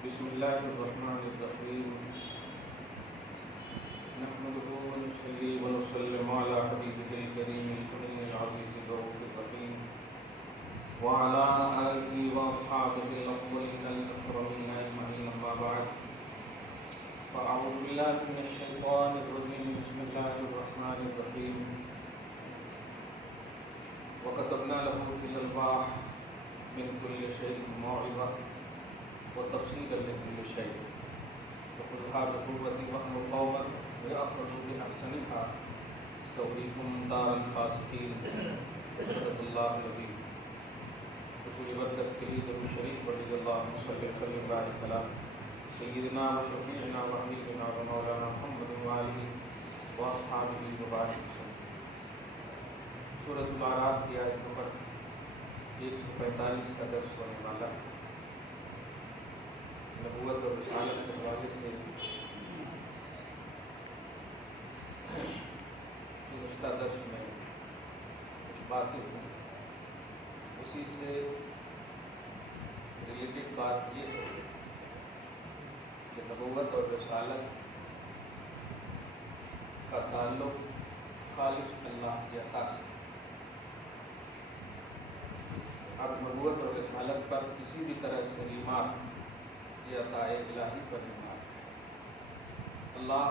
بسم الله الرحمن الرحيم نحمده ونصلي ونسلم على حبيبه الكريم الكريم العزيز الرؤوف الرحيم وعلى آله وأصحابه الأفضلين الأكرمين أجمعين أما بعد فأعوذ بالله من الشيطان الرجيم بسم الله الرحمن الرحيم وكتبنا له في الألواح من كل شيء موعظة وتفصيلا لكل شيء وخذها بقوة واحمل قوما ويأخذوا بأحسنها سأريكم دار الفاسقين صدق الله العظيم. رسول برکت کے لیے درود شریف رضی اللہ صلی وسلم وبارک علی سیدنا و شفیعنا و حبیبنا و مولانا محمد وآلہ واصحابہ وبارک وسلم. سورۃ الاعراف کی آیت نمبر 145 کا درس ہونے والا ہے. نبوت اور رسالت کے حوالے سے گزشتہ درس میں کچھ باتیں ہوئی. اسی سے ریلیٹڈ بات یہ ہے کہ نبوت اور رسالت کا تعلق خالص اللہ کی عطا سے. اب نبوت اور رسالت پر کسی بھی طرح سے ریمارک یہ عطا الہی پر ریمارک ہے. اللہ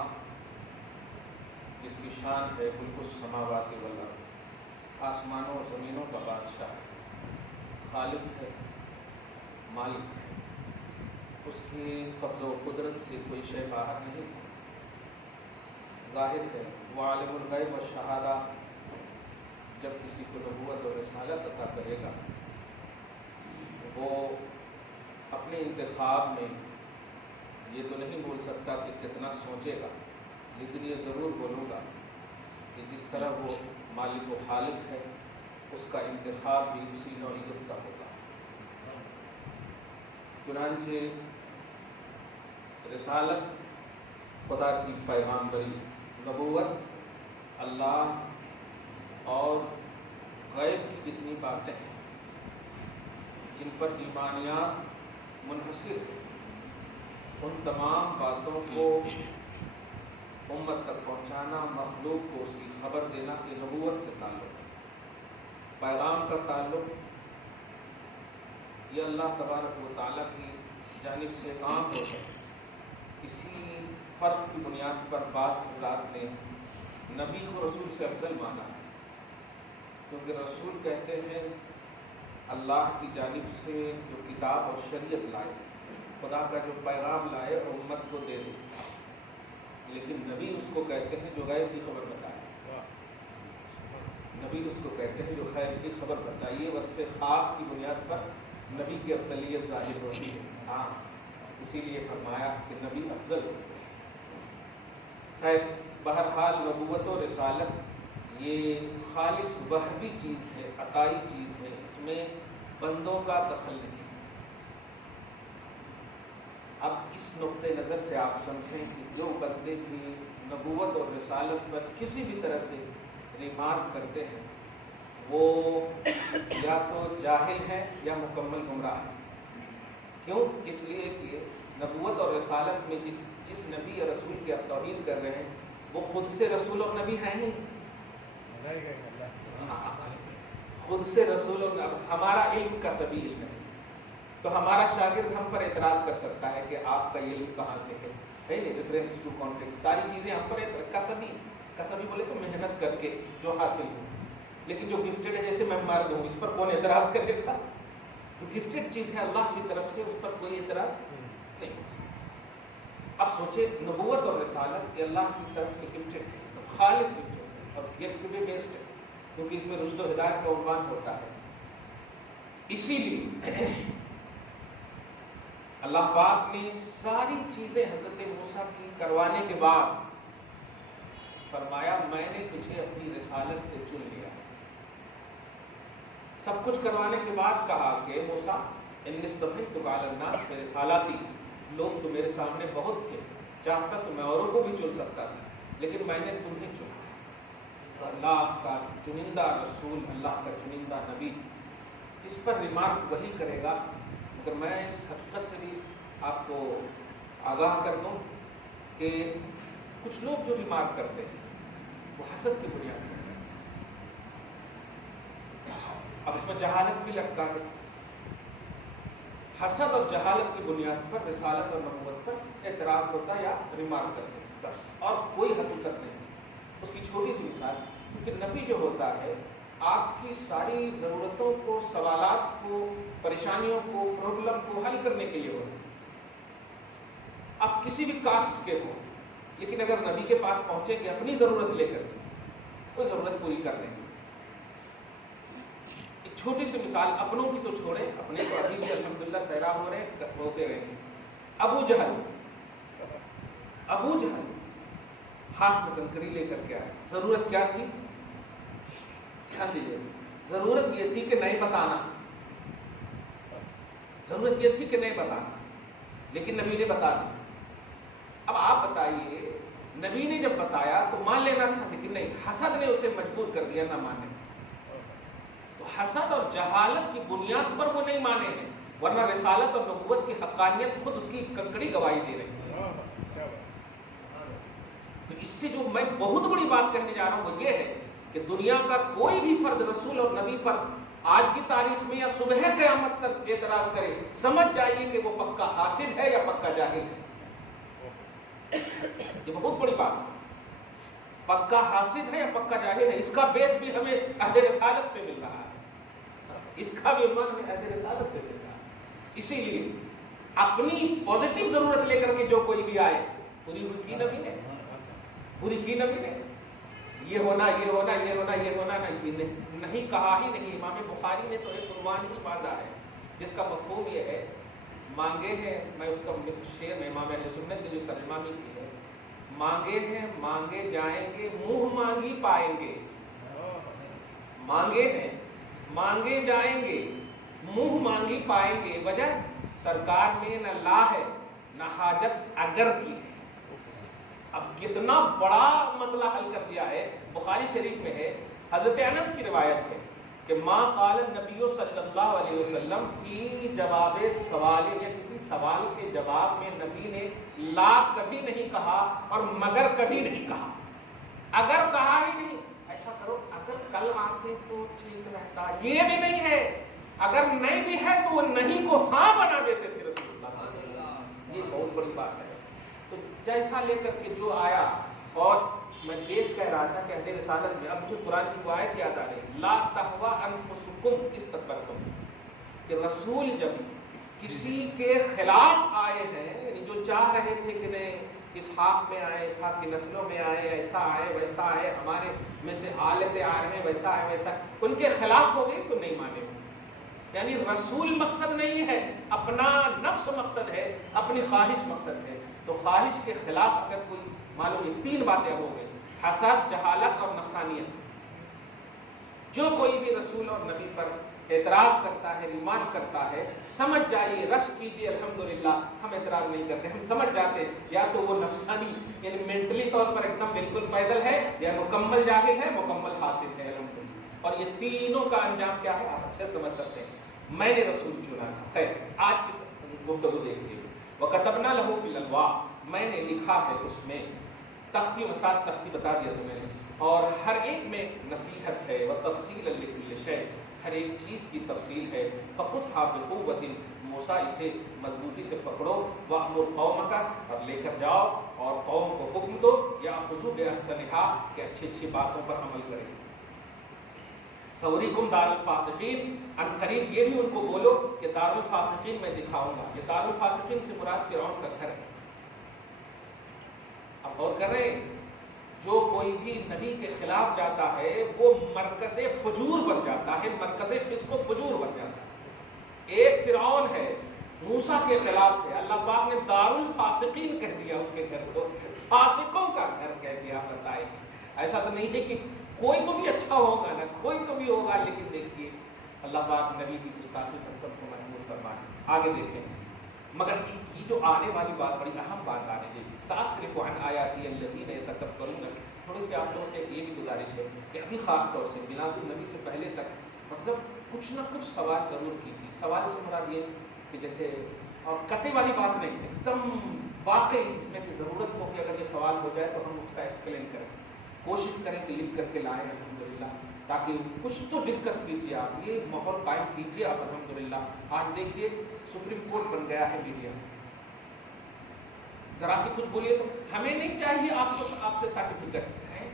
جس کی شان ہے ملک السماوات والارض، آسمانوں اور زمینوں کا بادشاہ ہے، خالق ہے، مالک ہے. اس کی قبض و قدرت سے کوئی شے باہر نہیں ہے. ظاہر ہے وہ عالم الغیب والشہادہ جب کسی کو نبوت اور رسالت عطا کرے گا وہ اپنے انتخاب میں یہ تو نہیں بول سکتا کہ کتنا سوچے گا، لیکن یہ ضرور بولوں گا کہ جس طرح وہ مالک و خالق ہے اس کا انتخاب بھی اسی نوعیت کا ہوگا. چنانچہ رسالت خدا کی پیغامبری، نبوت اللہ اور غیب کی جتنی باتیں ہیں جن پر ایمانیات منحصر ہے، ان تمام باتوں کو امت تک پہنچانا، مخلوق کو اس کی خبر دینا کہ نبوت سے تعلق ہے، پیغام کا تعلق یہ اللہ تبارک و تعالیٰ کی جانب سے عام ہو سکے. اسی فرق کی بنیاد پر بعض حضرات نے نبی کو رسول سے افضل مانا ہے، کیونکہ رسول کہتے ہیں اللہ کی جانب سے جو کتاب اور شریعت لائے، خدا کا جو پیغام لائے اور امت کو دے دے. لیکن نبی اس کو کہتے ہیں جو غیب کی خبر بتائے. نبی اس کو کہتے ہیں جو غیب کی خبر بتائے. یہ وصف خاص کی بنیاد پر نبی کی افضلیت ظاہر ہوتی ہے. ہاں اسی لیے فرمایا کہ نبی افضل. خیر بہرحال نبوت و رسالت یہ خالص وہبی چیز ہے، عطائی چیز ہے، اس میں بندوں کا دخل نہیں. اب اس نقطۂ نظر سے آپ سمجھیں کہ جو بندے بھی نبوت اور رسالت پر کسی بھی طرح سے ریمارک کرتے ہیں وہ یا تو جاہل ہیں یا مکمل گمراہ ہیں. کیوں؟ اس لیے کہ نبوت اور رسالت میں جس نبی یا رسول کی آپ توہین کر رہے ہیں وہ خود سے رسول اور نبی ہیں ہی. خود سے رسول اور ہمارا علم کا سبھی علم ہے، تو ہمارا شاگرد ہم پر اعتراض کر سکتا ہے کہ آپ کا علم کہاں سے ہے نہیں، ریفرنس ٹو کانٹیکٹ ساری چیزیں ہم پر کسبی بولے تو محنت کر کے جو حاصل ہو. لیکن جو گفٹڈ ہے جیسے میں مرد ہوں اس پر کون اعتراض کرے گا؟ جو گفٹڈ چیز ہے اللہ کی طرف سے اس پر کوئی اعتراض نہیں ہو سکتا. اب سوچے نبوت اور رسالت یہ اللہ کی طرف سے گفٹڈ ہے، خالص گفٹڈ ہے اور گفٹ بھی بیسڈ ہے کیونکہ اس میں رشد و ہدایت کا عنوان ہوتا ہے. اسی لیے اللہ پاک نے ساری چیزیں حضرت موسیٰ کی کروانے کے بعد فرمایا میں نے تجھے اپنی رسالت سے چن لیا. سب کچھ کروانے کے بعد کہا کہ موسیٰ انی اصطفیتک علی الناس، میرے رسالتی لوگ تو میرے سامنے بہت تھے، چاہتا تو میں اوروں کو بھی چن سکتا تھا لیکن میں نے تمہیں چنا. اللہ کا چنندہ رسول، اللہ کا چنندہ نبی، اس پر ریمارک وہی کرے گا. مگر میں اس حقیقت سے بھی آپ کو آگاہ کر دوں کہ کچھ لوگ جو ریمارک کرتے ہیں وہ حسد کی بنیاد پر کرتے ہیں. اب اس میں جہالت بھی لٹکا ہے. حسد اور جہالت کی بنیاد پر رسالت اور نبوت پر اعتراض ہوتا ہے یا ریمارک کرتے ہیں بس, اور کوئی حقیقت نہیں. اس کی چھوٹی سی مثال, کیونکہ نبی جو ہوتا ہے آپ کی ساری ضرورتوں کو, سوالات کو, پریشانیوں کو, پرابلم کو حل کرنے کے لیے ہوتا ہے. آپ کسی بھی کاسٹ کے ہوں, لیکن اگر نبی کے پاس پہنچیں گے اپنی ضرورت لے کر کے, وہ ضرورت پوری کر لیں گے. ایک چھوٹی سی مثال, اپنوں کی تو چھوڑیں, اپنے تو ابھی بھی الحمدللہ سیراب ہو رہے ہیں, ہوتے رہیں گے. ابو جہل ہاتھ میں کنکری لے کر کے آئے. ضرورت کیا تھی؟ ضرورت یہ تھی کہ نہیں بتانا, ضرورت یہ تھی کہ نہیں بتانا, لیکن نبی نے بتا دیا. اب آپ بتائیے, نبی نے جب بتایا تو مان لینا تھا, لیکن نہیں, حسد نے اسے مجبور کر دیا نہ ماننے. تو حسد اور جہالت کی بنیاد پر وہ نہیں مانے ہیں, ورنہ رسالت اور نبوت کی حقانیت خود اس کی کنکڑی گواہی دے رہی ہے. تو اس سے جو میں بہت بڑی بات کہنے جا رہا ہوں وہ یہ ہے کہ دنیا کا کوئی بھی فرد رسول اور نبی پر آج کی تاریخ میں یا صبح قیامت تک اعتراض کرے, سمجھ جائیے کہ وہ پکا حاسد ہے یا پکا جاہل ہے. یہ بہت بڑی بات ہے. پکا حاسد ہے یا پکا جاہل ہے, اس کا بیس بھی ہمیں اہل رسالت سے مل رہا ہے, اس کا بھی عنوان ہمیں اہل رسالت سے مل رہا ہے. اسی لیے اپنی پازیٹیو ضرورت لے کر کے جو کوئی بھی آئے, پوری ہوئی کی نبی نے, پوری کی نبی نے. یہ ہونا, یہ ہونا, یہ ہونا, یہ ہونا نہیں کہا ہی نہیں. امام بخاری نے تو ایک عنوان ہی باندھا ہے جس کا مفہوم یہ ہے, مانگے ہیں, میں اس کا شعر میں امام اہل سنت نے جو ترجمہ بھی کی ہے, مانگے ہیں مانگے جائیں گے, منہ مانگی پائیں گے. مانگے ہیں مانگے جائیں گے, منہ مانگی پائیں گے. وجہ سرکار میں نہ لا ہے نہ حاجت اگر کی ہے. اب کتنا بڑا مسئلہ حل کر دیا ہے. بخاری شریف میں ہے, حضرت انس کی روایت ہے کہ ما قال النبی صلی اللہ علیہ وسلم فی جواب سوال, یا کسی سوال کے جواب میں نبی نے لا کبھی نہیں کہا اور مگر کبھی نہیں کہا. اگر کہا ہی نہیں, ایسا کرو اگر کل آتے تو ٹھیک رہتا, یہ بھی نہیں ہے. اگر نہیں بھی ہے تو وہ نہیں کو ہاں بنا دیتے تھے رسول اللہ. یہ بہت بڑی بات ہے. تو جیسا لے کر کے جو آیا, اور میں بیس کہہ رہا تھا کہ اہل رسالت میں, اب مجھے قرآن کی وہ آیت یاد آ رہی, لا تہوا انفسکم استکبرتم, کہ رسول جب کسی کے خلاف آئے ہیں, یعنی جو چاہ رہے تھے کہ نہیں اسحاق میں آئے, اسحاق کی نسلوں میں آئے, ایسا آئے ویسا آئے, ہمارے میں سے آلتے آ رہے ہیں, ویسا ہے ویسا, ان کے خلاف ہو گئی تو نہیں مانے. یعنی رسول مقصد نہیں ہے, اپنا نفس مقصد ہے, اپنی خواہش مقصد ہے. تو خواہش کے خلاف اگر کوئی, معلوم یہ تین باتیں ہو گئی, حسد, جہالت اور نفسانیت. جو کوئی بھی رسول اور نبی پر اعتراض کرتا ہے, ریمارک کرتا ہے, سمجھ جائیے, رش کیجیے, الحمدللہ ہم اعتراض نہیں کرتے, ہم سمجھ جاتے یا تو وہ نفسانی یعنی مینٹلی طور پر ایک دم بالکل پیدل ہے, یا مکمل جاہل ہے, مکمل حاسد ہے, الحمدللہ. اور یہ تینوں کا انجام کیا ہے آپ اچھے سمجھ سکتے ہیں. میں نے رسول چنا تھا. خیر, آج کی گفتگو دیکھیے. وَكَتَبْنَا لَهُ فِي الْأَلْوَاحِ, میں نے لکھا ہے اس میں, تختی و ساتھ تختی بتا دیا تھا میں نے, اور ہر ایک میں نصیحت ہے. وَتَفْصِيلًا لِكُلِّ شَيْءٍ, ہر ایک چیز کی تفصیل ہے. فَخُذْهَا بِقُوَّةٍ, موسیٰ اسے مضبوطی سے پکڑو. وَأْمُرْ قَوْمَكَ, اور لے کر جاؤ اور قوم کو حکم دو. يَأْخُذُوا بِأَحْسَنِهَا, کہ اچھی اچھی باتوں پر عمل کریں. سوریکم دار الفاسقین, ان قریب یہ بھی ان کو بولو کہ دار الفاسقین میں دکھاؤں گا. یہ دار الفاسقین سے مراد فرعون کا گھر ہے. اب غور کر رہے ہیں, جو کوئی بھی نبی کے خلاف جاتا ہے وہ مرکز فجور بن جاتا ہے, مرکز فسق و فجور بن جاتا ہے. ایک فرعون ہے, موسیٰ کے خلاف ہے, اللہ پاک نے دار الفاسقین کہہ دیا, ان کے گھر کو فاسقوں کا گھر کہہ دیا. بتائیں, ایسا تو نہیں ہے کہ کوئی تو بھی اچھا ہوگا نا, کوئی تو بھی ہوگا, لیکن دیکھیے اللہ پاک نبی کی گستاخی سے سب کو محفوظ فرمائے. آگے دیکھیں, مگر یہ جو آنے والی بات بڑی اہم بات آنے دے گی. سأصرف عن آیاتی الذین یتکبرون, تھوڑی سی آپ لوگوں سے یہ بھی گزارش ہے کہ ابھی خاص طور سے میلاد النبی سے پہلے تک مطلب کچھ نہ کچھ سوال ضرور کیجیے. سوال سے مراد یہ کہ جیسے اور قطعی والی بات نہیں، ایک دم واقعی جس میں کہ ضرورت ہو کہ اگر یہ سوال ہو جائے تو ہم اس کا ایکسپلین کریں، کوشش کریں کہ لکھ کر کے لائیں الحمدللہ، تاکہ کچھ تو ڈسکس کیجیے آپ، یہ ماحول قائم کیجیے آپ الحمدللہ۔ آج دیکھیے سپریم کورٹ بن گیا ہے میڈیا، ذرا سی کچھ بولیے تو ہمیں نہیں چاہیے آپ سے سرٹیفکیٹ ہے،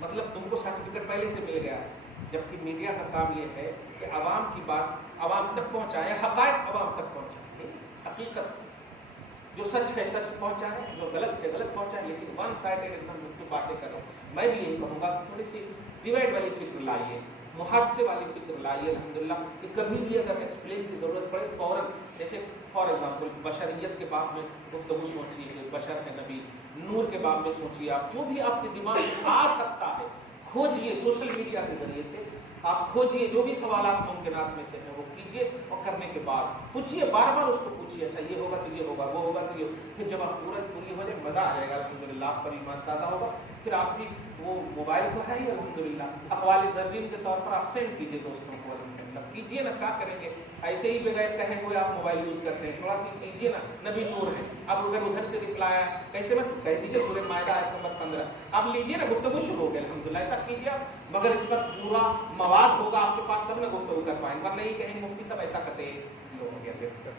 مطلب تم کو سرٹیفکیٹ پہلے سے مل گیا ہے، جبکہ میڈیا کا کام یہ ہے کہ عوام کی بات عوام تک پہنچائے، حقائق عوام تک پہنچائے، حقیقت جو سچ ہے سچ پہنچائے، جو غلط ہے غلط پہنچائے، لیکن ون سائڈڈ ایک دم کی باتیں کرو۔ میں بھی یہی کہوں گا کہ تھوڑی سی ڈیوائڈ والی فکر لائیے، محادثے والی فکر لائیے الحمدللہ، کہ کبھی بھی اگر ایکسپلین کی ضرورت پڑے فوراً، جیسے فار ایگزامپل بشریت کے باب میں گفتگو سوچیے کہ بشر ہے نبی، نور کے باب میں سوچیے، آپ جو بھی آپ کے دماغ میں آ سکتا ہے کھوجیے، سوشل میڈیا کے ذریعے سے آپ کھوجیے، جو بھی سوالات ممکنات میں سے ہیں وہ کیجیے، اور کرنے کے بعد پوچھیے، بار بار اس کو پوچھیے، اچھا یہ ہوگا تو یہ ہوگا، وہ ہوگا تو یہ، پھر جب آپ پوری ہو جائے مزہ آ جائے گا الحمدللہ، آپ پر ایمان تازہ ہوگا، پھر آپ بھی وہ موبائل کو ہے ہی الحمدللہ اقوال زرین کے طور پر آپ سینڈ کیجیے دوستوں کو الحمدللہ، کیجیے نا، کیا کریں گے ایسے ہی بغیر کہے ہوئے آپ موبائل یوز کرتے ہیں، تھوڑا سی کیجیے نا، نبی نور ہے، اب اگر ادھر سے رپلائی آیا کیسے میں کہہ دیجیے سورہ مائدہ آیت نمبر 15، اب لیجیے نا، گفتگو شروع ہو گئی الحمدللہ، ایسا کیجیے آپ، مگر اس پر پورا مواد ہوگا آپ کے پاس تب نہ گفتگو کر پائیں، ورنہ یہ کہیں مفتی صاحب ایسا کرتے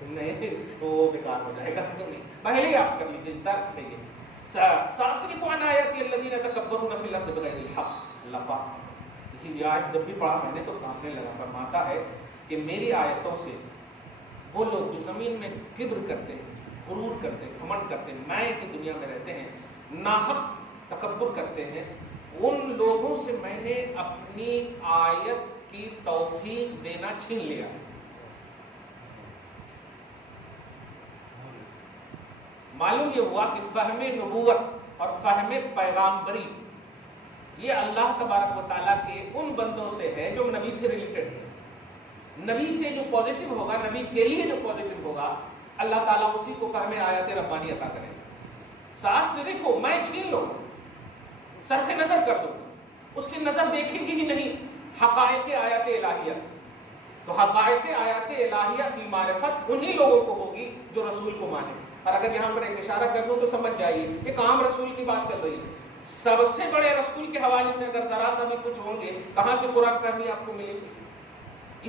نہیں وہ بیکار ہو جائے گا، نہیں پہلے ہی آپ کر لیجیے، درس لیجیے۔ ساصرف عن آیاتی الذین یتکبرون فی الارض بغیر الحق، اللہ پاک دیکھیے یہ آیت جب بھی پڑھا میں نے تو کانپنے لگا، فرماتا ہے کہ میری آیتوں سے وہ لوگ جو زمین میں کبر کرتے ہیں، غرور کرتے ہیں، گھمنڈ کرتے ہیں، میں کی دنیا میں رہتے ہیں، ناحق تکبر کرتے ہیں، ان لوگوں سے میں نے اپنی آیت کی توفیق دینا چھین لیا۔ معلوم یہ ہوا کہ فہم نبوت اور فہم پیغامبری یہ اللہ تبارک و تعالیٰ کے ان بندوں سے ہے جو نبی سے ریلیٹڈ ہے، نبی سے جو پازیٹیو ہوگا، نبی کے لیے جو پازیٹیو ہوگا، اللہ تعالیٰ اسی کو فہم آیات ربانی عطا کرے گا۔ ساتھ صرف ہو میں چھین لوں، صرف نظر کر دوں، اس کی نظر دیکھے گی ہی نہیں حقائق آیات الہیہ، تو حقائق آیات الہیہ کی معرفت انہی لوگوں کو ہوگی جو رسول کو مانے۔ اور اگر یہاں پر ایک اشارہ کر دوں تو سمجھ جائیے، ایک عام رسول کی بات چل رہی ہے، سب سے بڑے رسول کے حوالے سے اگر ذرا سا بھی کچھ ہوں گے کہاں سے قرآن فہمی آپ کو ملے گی؟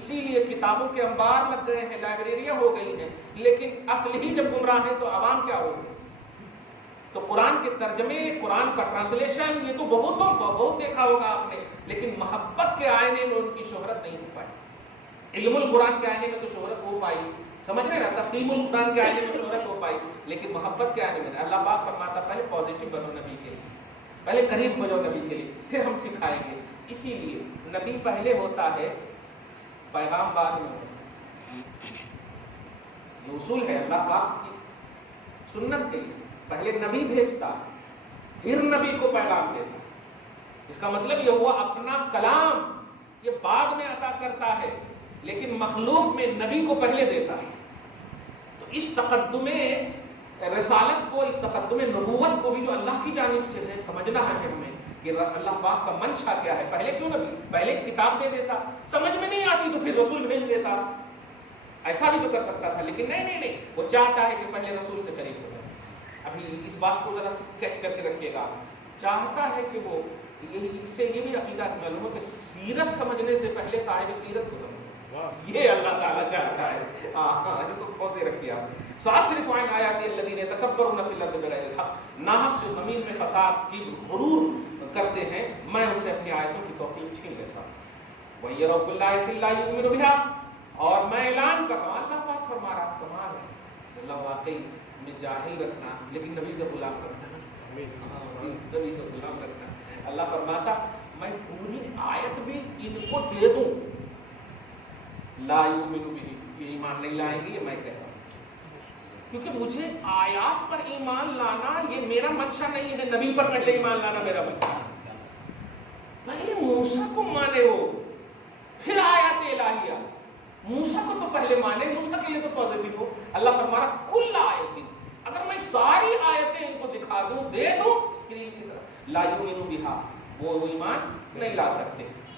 اسی لیے کتابوں کے انبار لگ گئے ہیں، لائبریریاں ہو گئی ہیں، لیکن اصل ہی جب گمراہ ہیں تو عوام کیا ہوگی؟ تو قرآن کے ترجمے، قرآن کا ٹرانسلیشن، یہ تو بہت دیکھا ہوگا آپ نے، لیکن محبت کے آئینے میں ان کی شہرت نہیں ہو پائی۔ علم القرآن کے آئینے میں تو شہرت ہو پائی، سمجھ رہے نا، تفہیم القرآن کے آئینے میں شہرت ہو پائی، لیکن محبت کے آئینے میں اللہ پاک فرماتا پہلے پازیٹیو بنو نبی کے لیے، پہلے قریب بنو نبی کے لیے، پھر ہم سکھائیں گے۔ اسی لیے نبی پہلے ہوتا ہے، پیغام بعد میں ہوتا ہے، یہ اصول ہے اللہ پاک کی سنت ہے، پہلے نبی بھیجتا پھر نبی کو پیغام دیتا۔ اس کا مطلب یہ ہوا اپنا کلام یہ بعد میں عطا کرتا ہے، لیکن مخلوق میں نبی کو پہلے دیتا ہے۔ تو اس تقدم رسالت کو، اس تقدم نبوت کو بھی جو اللہ کی جانب سے ہے سمجھنا ہے ہمیں کہ اللہ پاک کا منشا کیا ہے۔ پہلے کیوں نبی؟ پہلے کتاب دے دیتا، سمجھ میں نہیں آتی تو پھر رسول بھیج دیتا، ایسا بھی تو کر سکتا تھا، لیکن نہیں، وہ چاہتا ہے کہ پہلے رسول سے قریب ہو جائے۔ ابھی اس بات کو ذرا سے کیچ کر کے رکھیے گا، چاہتا ہے کہ وہ اس سے یہ بھی عقیدہ معلوم ہو کہ سیرت سمجھنے سے پہلے صاحب سیرت کو سمجھو، یہ اللہ تعالیٰ چاہتا ہے۔ اس کو پھونسے رکھیے آپ۔ صرف عن آیات الذین یتکبرون فی الارض بغیر الحق، ناحق جو زمین میں فساد کی غرور کرتے ہیں، میں ان سے اپنی آیتوں کی توفیق چھین لیتا ہوں۔ وَيَرَوْا كُلَّ آیَةٍ لَا یُؤْمِنُ بِهَا، اور میں اعلان کر رہا ہوں، اللہ پاک فرما رہا کمال ہے، اللہ واقعی میں جاہل رکھنا لیکن نبی کا غلام رکھنا، نبی کا غلام رکھنا۔ اللہ فرماتا میں پوری آیت بھی ان کو دے دوں، لا یؤمنو بہ، یہ ایمان نہیں لائیں گے، یہ میں کہہ رہا ہوں، کیونکہ مجھے آیات پر ایمان لانا یہ میرا منشا نہیں ہے، نبی پر پہلے ایمان لانا میرا منشا۔ پہلے موسیٰ کو مانے وہ، پھر آیات الہیہ، موسیٰ کو تو پہلے مانے، موسیٰ کے لیے تو پازیٹیو ہو۔ اللہ فرما رہا کل آیت، اگر میں ساری آیتیں ان کو دکھا دوں، دے دوں اسکرین کی طرح، لا یؤمنو بہا، وہ ایمان نہیں لا سکتے۔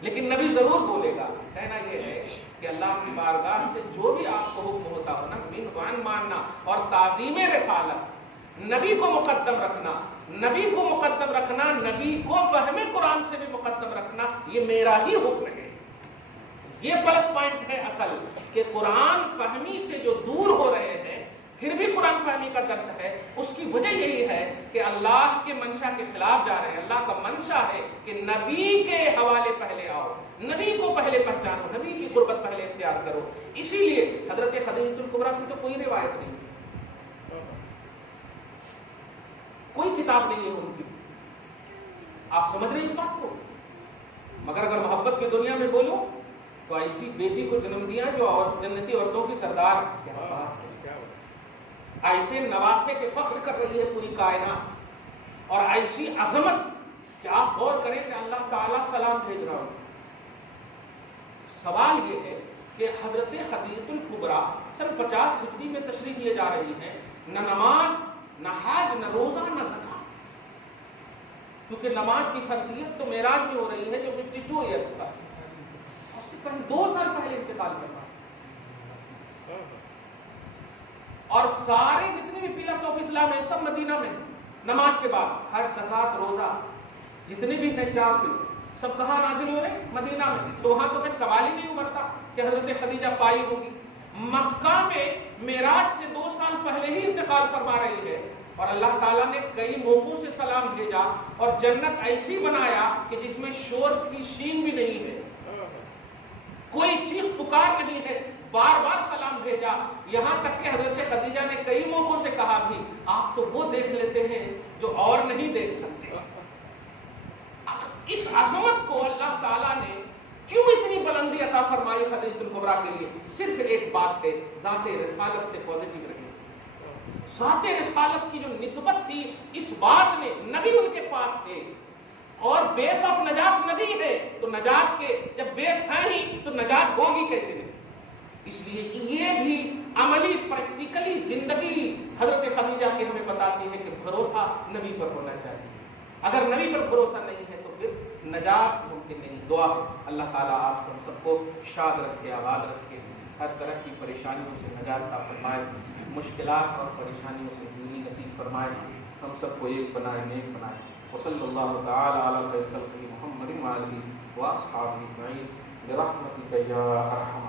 لیکن نبی ضرور بولے گا. کہنا یہ ہے کہ اللہ کی بارگاہ سے جو بھی آپ کو حکم ہوتا ہو نا من ماننا اور تعظیم رسالت, نبی کو مقدم رکھنا, نبی کو مقدم رکھنا, نبی کو فہم قرآن سے بھی مقدم رکھنا, یہ میرا ہی حکم ہے. یہ پلس پوائنٹ ہے اصل کہ قرآن فہمی سے جو دور ہو رہے ہیں پھر بھی قرآن فہمی کا درس ہے. اس کی وجہ یہی ہے کہ اللہ کے منشا کے خلاف جا رہے ہیں. اللہ کا منشا ہے کہ نبی کے حوالے پہلے آؤ, نبی کو پہلے پہچانو, نبی کی قربت پہلے اختیار کرو. اسی لیے حضرت خدیجہ الکبریٰ سے تو کوئی روایت نہیں, کوئی کتاب نہیں ہے ان کی. آپ سمجھ رہے ہیں اس بات کو؟ مگر اگر محبت کی دنیا میں بولوں تو ایسی بیٹی کو جنم دیا جو جنتی عورتوں کی سردار, کیا بات ہے, ایسے نواسے کے فخر کر رہی ہے پوری کائنات, اور ایسی عظمت کہ آپ غور کریں کہ اللہ تعالیٰ سلام بھیج رہا ہوں. سوال یہ ہے کہ حضرت خدیجہ الکبریٰ سن 50 ہجری میں تشریف لے جا رہی ہیں, نہ نماز, نہ حج, نہ روزہ, نہ زکات, کیونکہ نماز کی فرضیت تو معراج میں ہو رہی ہے جو 52 ایئرس کا, اس سے پہلے 2 سال پہلے انتقال کر رہا. اور سارے جتنے بھی پلرس آف اسلام ہیں سب مدینہ میں. نماز کے بعد حج, زکات, روزہ, جتنے بھی ہیں 4 پلر, سب کہاں نازل ہو رہے ہیں؟ مدینہ میں. تو وہاں تو پھر سوال ہی نہیں ابھرتا کہ حضرت خدیجہ پائی ہوگی. مکہ میں معراج سے 2 سال پہلے ہی انتقال فرما رہی ہے, اور اللہ تعالیٰ نے کئی موقعوں سے سلام بھیجا, اور جنت ایسی بنایا کہ جس میں شور کی شین بھی نہیں ہے, کوئی چیخ پکار نہیں ہے, بار بار سلام بھیجا. یہاں تک کہ حضرت خدیجہ نے کئی موقعوں سے کہا بھی آپ تو وہ دیکھ لیتے ہیں جو اور نہیں دیکھ سکتے. اس عظمت کو اللہ تعالیٰ نے کیوں اتنی بلندی عطا فرمائی خدیجہ الکبریٰ کے لیے؟ صرف ایک بات ہے, ذات رسالت سے پازیٹیو رہی. ذات رسالت کی جو نسبت تھی اس بات نے, نبی ان کے پاس تھے, اور بیس آف نجات نبی ہے, تو نجات کے جب بیس ہے ہی تو نجات ہوگی کیسے نہیں. اس لیے یہ بھی عملی پریکٹیکلی زندگی حضرت خدیجہ کی ہمیں بتاتی ہے کہ بھروسہ نبی پر ہونا چاہیے. اگر نبی پر بھروسہ نہیں ہے تو پھر نجات ممکن نہیں. دعا ہے اللہ تعالیٰ آپ ہم سب کو شاد رکھے, آباد رکھے, ہر طرح کی پریشانیوں سے نجات عطا فرمائے, مشکلات اور پریشانیوں سے دوری نصیب فرمائے, ہم سب کو ایک بنائے, نیک بنائے. وصلی اللہ تعالی علی خیر خلقہ محمد وآلہ وأصحابہ اجمعین برحمتک یا ارحم